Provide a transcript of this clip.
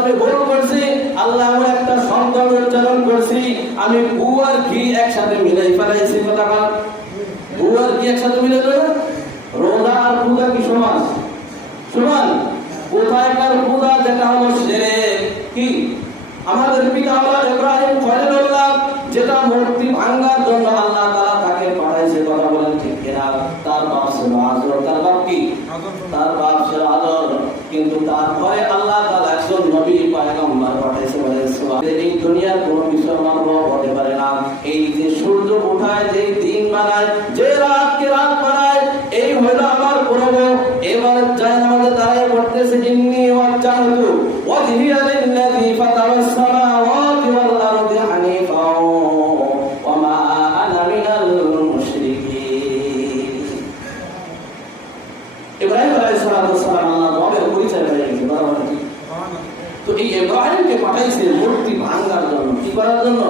আমি ভুল করছি, আল্লাহ আমার একটা সংকট উচ্চারণ করছি, আমি গু আর ঘি একসাথে মিলাই ফেলাইছি। কথা বল, গু আর ঘি একসাথে মিলে দেবে। রোজা আর পূজা কি সমান? সমান। কোথায়কার পূজা যেটা হলো শিরক, কি আমাদের পিতা হলো ইব্রাহিম খলিলুল্লাহ, যেটা মূর্তি ভাঙার জন্য আল্লাহ তাআলা তাকে পাঠাইছে। কথা বলেন ঠিক কিনা? তার বাপ ছিল আজর, তার বাপ কি? তার বাপ ছিল আজর, কিন্তু তারপরে আল্লাহ তাআলা একজন নবী পয়গম্বর পাঠাইছে। এই দুনিয়ার কোনো কিছু আমার হতে পারে না। এই যে সূর্য ওঠায়, যে দিন বানায়, যে রাতকে রাত বানায়, এই হলো আমার প্রভু। এবার যায় আমাদের দাঁড়ায় পড়তেছে ইন্নী ওয়াজ্জাহতু ওয়াজহিয়া লিল্লাযী ফাতারাস সামাওয়াতি ওয়াল আরদি হানিফাও ওয়া মা আনা মিনাল মুশরিকিন। ইব্রাহিম আলাইহিস সালাম আল্লাহ নবীর পরিচয় পেয়ে গেছে। বরাবর। তো এই ইব্রাহিমকে পাঠাইছে মূর্তি ভাঙার জন্য, কি করার জন্য?